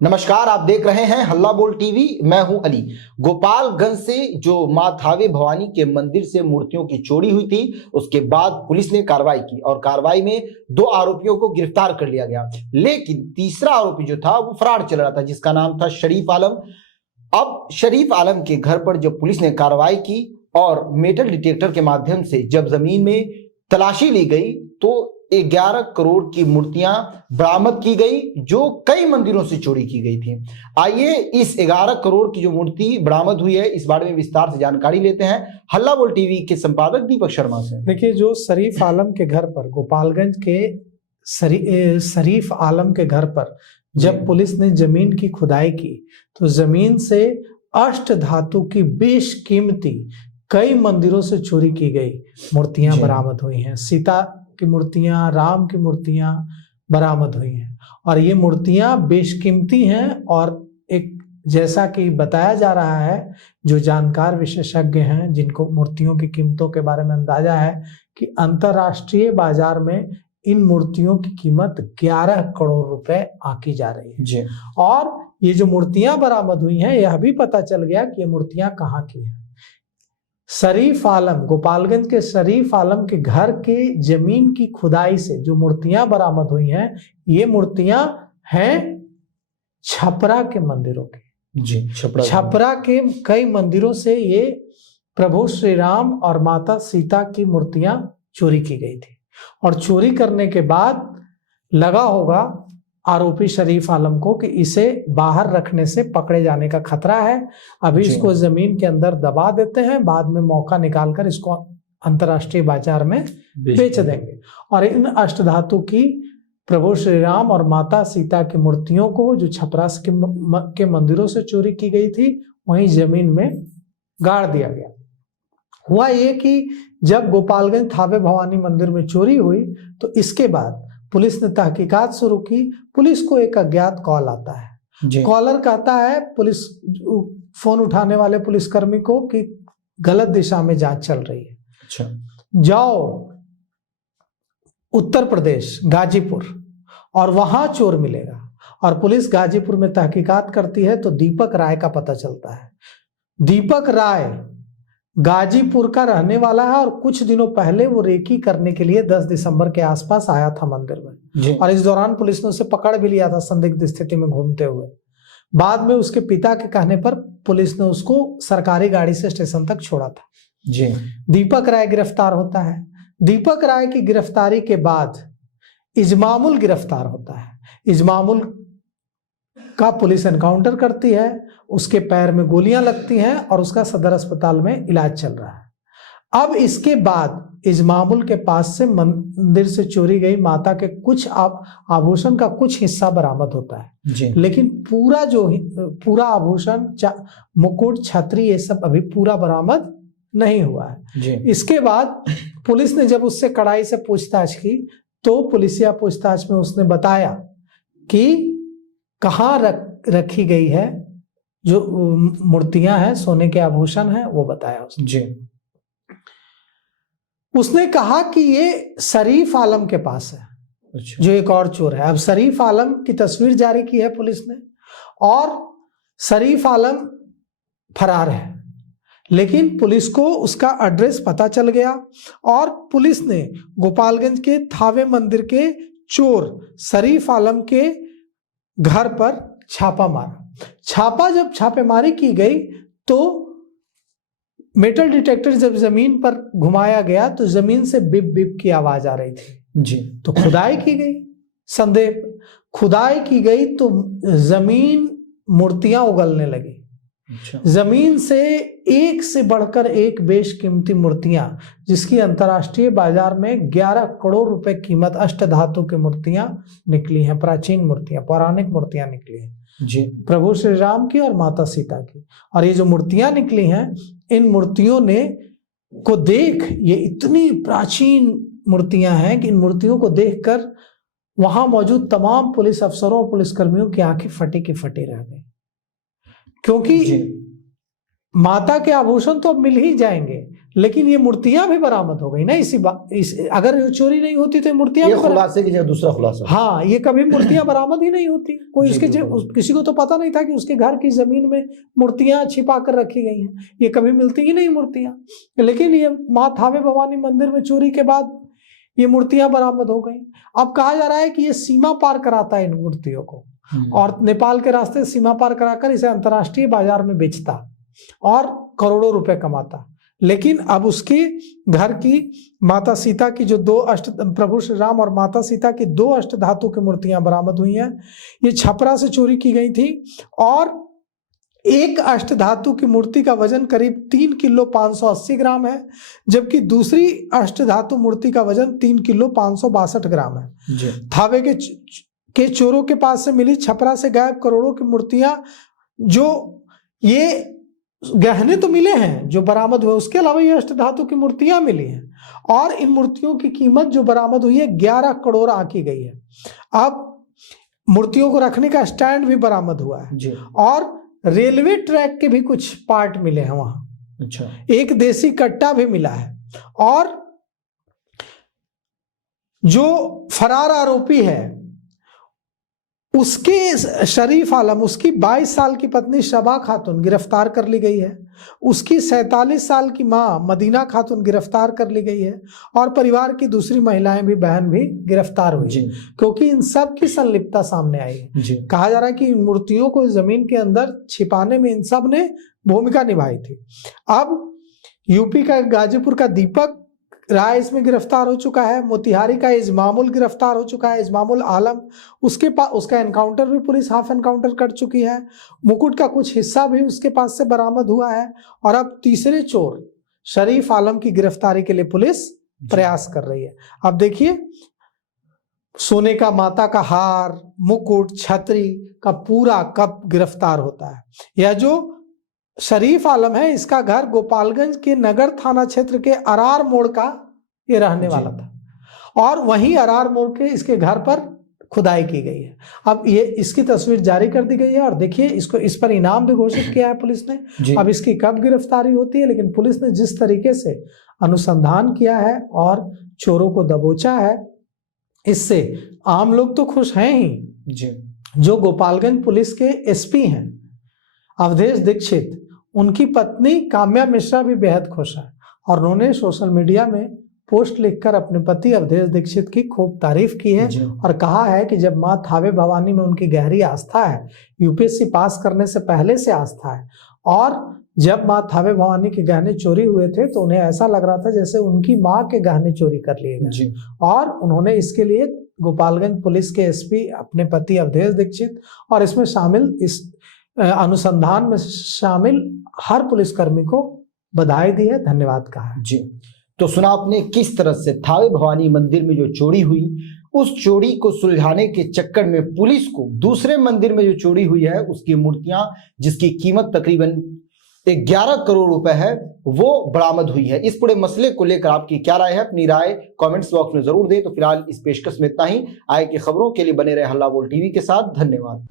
नमस्कार, आप देख रहे हैं हल्ला बोल टीवी। मैं हूं अली। गोपालगंज से जो मां थावे भवानी के मंदिर से मूर्तियों की चोरी हुई थी, उसके बाद पुलिस ने कार्रवाई की और कार्रवाई में 2 आरोपियों को गिरफ्तार कर लिया गया। लेकिन तीसरा आरोपी जो था वो फरार चल रहा था, जिसका नाम था शरीफ आलम। अब शरीफ आलम के घर पर जब पुलिस ने कार्रवाई की और मेटल डिटेक्टर के माध्यम से जब जमीन में तलाशी ली गई तो 11 करोड़ की मूर्तियां बरामद की गई, जो कई मंदिरों से चोरी की गई थी। आइए इस 11 करोड़ की जो मूर्ति बरामद हुई है, इस बारे में विस्तार से जानकारी लेते हैं हल्ला बोल टीवी के संपादक दीपक शर्मा से। देखिए, जो शरीफ आलम के घर पर, गोपालगंज के शरीफ आलम के घर पर जब पुलिस ने जमीन की खुदाई की तो जमीन से अष्ट धातु की बेशकीमती कई मंदिरों से चोरी की गई मूर्तियां बरामद हुई हैं। सीता की मूर्तियां, राम की मूर्तियां बरामद हुई हैं और ये मूर्तियां बेशकीमती हैं। और एक जैसा कि बताया जा रहा है, जो जानकार विशेषज्ञ हैं, जिनको मूर्तियों की कीमतों के बारे में अंदाजा है, कि अंतरराष्ट्रीय बाजार में इन मूर्तियों की कीमत 11 करोड़ रुपए आंकी जा रही है जी। और ये जो मूर्तियां बरामद हुई हैं, यह भी पता चल गया कि ये मूर्तियां कहाँ की हैं। शरीफ आलम, गोपालगंज के शरीफ आलम के घर के जमीन की खुदाई से जो मूर्तियां बरामद हुई हैं, ये मूर्तियां हैं छपरा के मंदिरों की जी। छपरा के कई मंदिरों से ये प्रभु श्री राम और माता सीता की मूर्तियां चोरी की गई थी। और चोरी करने के बाद लगा होगा आरोपी शरीफ आलम को कि इसे बाहर रखने से पकड़े जाने का खतरा है, अभी इसको जमीन के अंदर दबा देते हैं, बाद में मौका निकालकर इसको अंतर्राष्ट्रीय बाजार में बेच देंगे। और इन अष्टधातु की प्रभु श्री राम और माता सीता की मूर्तियों को, जो छपरा के मंदिरों से चोरी की गई थी, वहीं जमीन में गाड़ दिया गया। हुआ ये कि जब गोपालगंज थावे भवानी मंदिर में चोरी हुई तो इसके बाद पुलिस ने तहकीकात शुरू की। पुलिस को एक अज्ञात कॉल आता है। कॉलर कहता है पुलिस फोन उठाने वाले पुलिसकर्मी को कि गलत दिशा में जांच चल रही है, अच्छा जाओ उत्तर प्रदेश गाजीपुर और वहां चोर मिलेगा। और पुलिस गाजीपुर में तहकीकात करती है तो दीपक राय का पता चलता है। दीपक राय गाजीपुर का रहने वाला है और कुछ दिनों पहले वो रेकी करने के लिए 10 दिसंबर के आसपास आया था मंदिर में, और इस दौरान पुलिस ने उसे पकड़ भी लिया था संदिग्ध स्थिति में घूमते हुए। बाद में उसके पिता के कहने पर पुलिस ने उसको सरकारी गाड़ी से स्टेशन तक छोड़ा था जी। दीपक राय गिरफ्तार होता है। दीपक राय की गिरफ्तारी के बाद इजमामुल गिरफ्तार होता है। इजमामुल का पुलिस एनकाउंटर करती है, उसके पैर में गोलियां लगती हैं और उसका सदर अस्पताल में इलाज चल रहा है। अब इसके बाद इजमामुल के पास से मंदिर से चोरी गई माता के कुछ आभूषण का कुछ हिस्सा बरामद होता है जी। लेकिन पूरा आभूषण, मुकुट, छतरी, ये सब अभी पूरा बरामद नहीं हुआ है जी। इसके बाद पुलिस ने जब उससे कड़ाई से पूछताछ की तो पुलिसिया पूछताछ में उसने बताया कि कहाँ रखी गई है जो मूर्तियां हैं, सोने के आभूषण हैं, वो बताया उसने जी। उसने कहा कि ये शरीफ आलम के पास है, अच्छा। जो एक और चोर है। अब शरीफ आलम की तस्वीर जारी की है पुलिस ने और शरीफ आलम फरार है, लेकिन पुलिस को उसका एड्रेस पता चल गया और पुलिस ने गोपालगंज के थावे मंदिर के चोर शरीफ आलम के घर पर छापा मारा। जब छापेमारी की गई तो मेटल डिटेक्टर जब जमीन पर घुमाया गया तो जमीन से बिप बिप की आवाज आ रही थी जी। तो खुदाई की गई, संदेह खुदाई की गई तो जमीन मूर्तियां उगलने लगी। अच्छा। जमीन से एक से बढ़कर एक बेशकीमती मूर्तियां, जिसकी अंतर्राष्ट्रीय बाजार में 11 करोड़ रुपए कीमत, अष्टधातु की मूर्तियां निकली हैं, प्राचीन मूर्तियां, पौराणिक मूर्तियां निकली हैं जी, प्रभु श्री राम की और माता सीता की। और ये जो मूर्तियां निकली हैं, इन मूर्तियों को देख, ये इतनी प्राचीन मूर्तियां हैं कि इन मूर्तियों को देखकर वहां मौजूद तमाम पुलिस अफसरों और पुलिसकर्मियों की आंखें फटी की फटी रह गई, क्योंकि माता के आभूषण तो अब मिल ही जाएंगे, लेकिन ये मूर्तियां भी बरामद हो गई ना अगर ये चोरी नहीं होती तो मूर्तियां ये भी खुलासे की जगह दूसरा खुलासा। हाँ, ये कभी मूर्तियां बरामद ही नहीं होती। कोई जी, किसी को तो पता नहीं था कि उसके घर की जमीन में मूर्तियां छिपा कर रखी गई हैं, ये कभी मिलती ही नहीं मूर्तियां। लेकिन ये माँ थावे भवानी मंदिर में चोरी के बाद ये मूर्तियां बरामद हो गई। अब कहा जा रहा है कि ये सीमा पार कराता है इन मूर्तियों को और नेपाल के रास्ते सीमा पार कराकर इसे अंतर्राष्ट्रीय बाजार में बेचता और करोड़ों रुपए कमाता। लेकिन अब उसके घर की माता सीता की जो प्रभु श्री राम और माता सीता की 2 अष्ट धातु की मूर्तियां बरामद हुई हैं। ये छपरा से चोरी की गई थी और एक अष्ट धातु की मूर्ति का वजन करीब 3 किलो 580 ग्राम है, जबकि दूसरी अष्ट धातु मूर्ति का वजन 3 किलो 562 ग्राम है। थावे के चोरों के पास से मिली छपरा से गायब करोड़ों की मूर्तियां, जो ये गहने तो मिले हैं जो बरामद हुए, उसके अलावा ये अष्ट धातु की मूर्तियां मिली हैं और इन मूर्तियों की कीमत जो बरामद हुई है 11 करोड़ आंकी गई है। अब मूर्तियों को रखने का स्टैंड भी बरामद हुआ है जी। और रेलवे ट्रैक के भी कुछ पार्ट मिले हैं वहां। अच्छा। एक देसी कट्टा भी मिला है और जो फरार आरोपी है उसके शरीफ आलम, उसकी 22 साल की पत्नी शबा खातून गिरफ्तार कर ली गई है। उसकी 47 साल की मां मदीना खातून गिरफ्तार कर ली गई है और परिवार की दूसरी महिलाएं भी, बहन भी गिरफ्तार हुई है, क्योंकि इन सब की संलिप्तता सामने आई है। कहा जा रहा है कि इन मूर्तियों को जमीन के अंदर छिपाने में इन सब ने भूमिका निभाई थी। अब यूपी का गाजीपुर का दीपक राय इसमें गिरफ्तार हो चुका है। मोतिहारी का इजमामुल गिरफ्तार हो चुका है, इजमामुल आलम। उसका एनकाउंटर भी पुलिस हाफ एनकाउंटर कर चुकी है। मुकुट का कुछ हिस्सा भी उसके पास से बरामद हुआ है और अब तीसरे चोर शरीफ आलम की गिरफ्तारी के लिए पुलिस प्रयास कर रही है। अब देखिए, सोने का माता का हार, मुकुट, छतरी का पूरा कब गिरफ्तार होता है। यह जो शरीफ आलम है, इसका घर गोपालगंज के नगर थाना क्षेत्र के अरार मोड़ का ये रहने वाला था और वहीं अरार मोड़ के इसके घर पर खुदाई की गई है। अब ये इसकी तस्वीर जारी कर दी गई है और देखिए, इस पर इनाम भी घोषित किया है पुलिस ने। अब इसकी कब गिरफ्तारी होती है, लेकिन पुलिस ने जिस तरीके से अनुसंधान किया है और चोरों को दबोचा है, इससे आम लोग तो खुश हैं ही। जो गोपालगंज पुलिस के एसपी हैं अवधेश दीक्षित, उनकी पत्नी काम्या मिश्रा भी बेहद खुश है और उन्होंने सोशल मीडिया में पोस्ट लिखकर अपने पति अवधेश दीक्षित की खूब तारीफ की है और कहा है कि जब माँ थावे भवानी में उनकी गहरी आस्था है, यूपीएससी पास करने से पहले से आस्था है, और जब माँ थावे भवानी के गहने चोरी हुए थे तो उन्हें ऐसा लग रहा था जैसे उनकी माँ के गहने चोरी कर लिए गए और उन्होंने इसके लिए गोपालगंज पुलिस के एसपी अपने पति अवधेश दीक्षित और इसमें शामिल इस अनुसंधान में शामिल हर पुलिसकर्मी को बधाई दी है, धन्यवाद कहा है। जी, तो सुना आपने किस तरह से थावे भवानी मंदिर में जो चोरी हुई, उस चोरी को सुलझाने के चक्कर में पुलिस को दूसरे मंदिर में जो चोरी हुई है उसकी मूर्तियां, जिसकी कीमत तकरीबन 11 करोड़ रुपए है, वो बरामद हुई है। इस पूरे मसले को लेकर आपकी क्या राय है? अपनी राय कमेंट्स बॉक्स में जरूर दें। तो फिलहाल इस पेशकश में इतना ही। आगे की खबरों के लिए बने रहे हल्ला बोल टीवी के साथ। धन्यवाद।